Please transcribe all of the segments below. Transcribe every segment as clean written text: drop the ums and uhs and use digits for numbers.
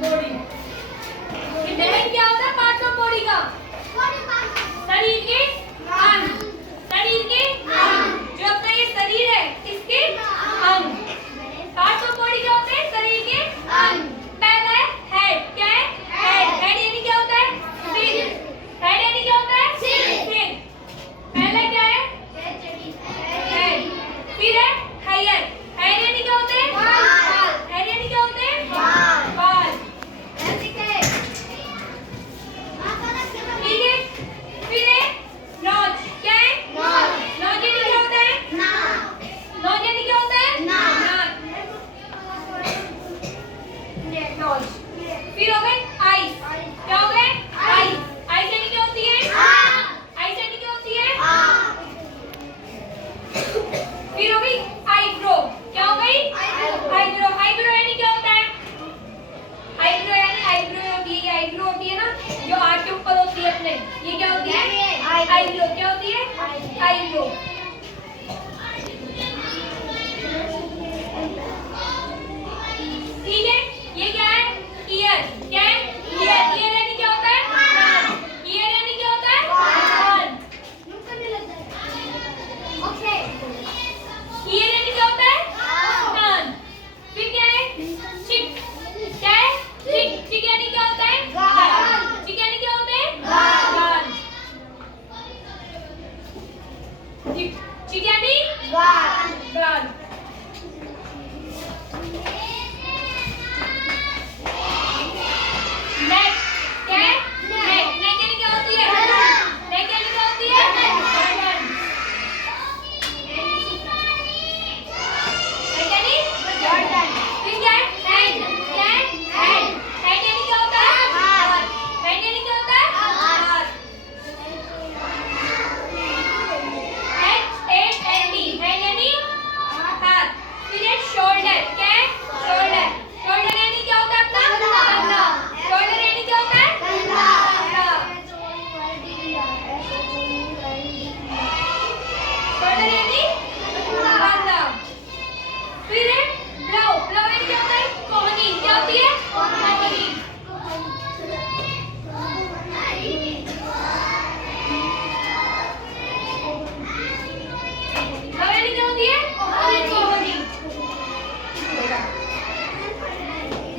Body. Dependent क्या होता है पार्ट ऑफ बॉडी का? शरीर के अंग, शरीर के अंग। जो अपना ये शरीर है इसके अंग। पार्ट ऑफ बॉडी क्या होते हैं? शरीर के अंग। पहला है हेड। क्या है? हेड। हेड यानी क्या होता है? सिर। हेड यानी क्या होता है? सिर। पहला क्या है? हेड। फिर है हायर। हायर यानी क्या होते हैं? बाल। हायर यानी क्या होते हैं? बाल। ठीक है। फिर है नोज। क्या है? नोज यानी क्या होता है? नोज यानी क्या होता है? नाक। नोज। फिर हो गए आईज। क्या हो गए? आईज। आईज यानी क्या होती है? आईज यानी क्या होती है? फिर हो गई आईब्रो। क्या हो गई? आईब्रो। आईब्रो यानी क्या होता है? आईब्रो यानी आईब्रो होती है ना जो आंख के ऊपर होती है अपने, ये क्या होती है? आईब्रो। क्या होती है? आईब्रो। ठीक है। ये क्या है? ईयर। क्या है? ईयर। ईयर यानी क्या होता है? कान। ईयर यानी क्या होता है? कान। ईयर यानी क्या होता है? कान। फिर क्या है? चिक। क्या है? चिक। चिक यानी क्या होता है? गाल। चिक यानी क्या होते हैं? गाल। चिक। चिक यानी गाल। नेक। क्या है? नेक। नेक यानी क्या होती है? नेक यानी क्या होती है? गर्दन। नेक यानी गर्दन। फिर क्या है? हैंड। क्या है? हैंड। हैंड यानी क्या होता है? हाथ। हैंड यानी क्या होता है? हाथ। HAND। हैंड यानी हाथ। फिर है शोल्डर। क्या है? शोल्डर। शोल्डर यानी क्या होता है अपना? कंधा। शोल्डर यानी क्या होता है? कंधा। शोल्डर यानी कंधा। फिर है ब्लो। ब्लो यानी क्या होता है? कोहनी। क्या होती है? कोहनी। ब्लो यानी क्या होती है? कोहनी।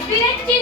फिर है चिन।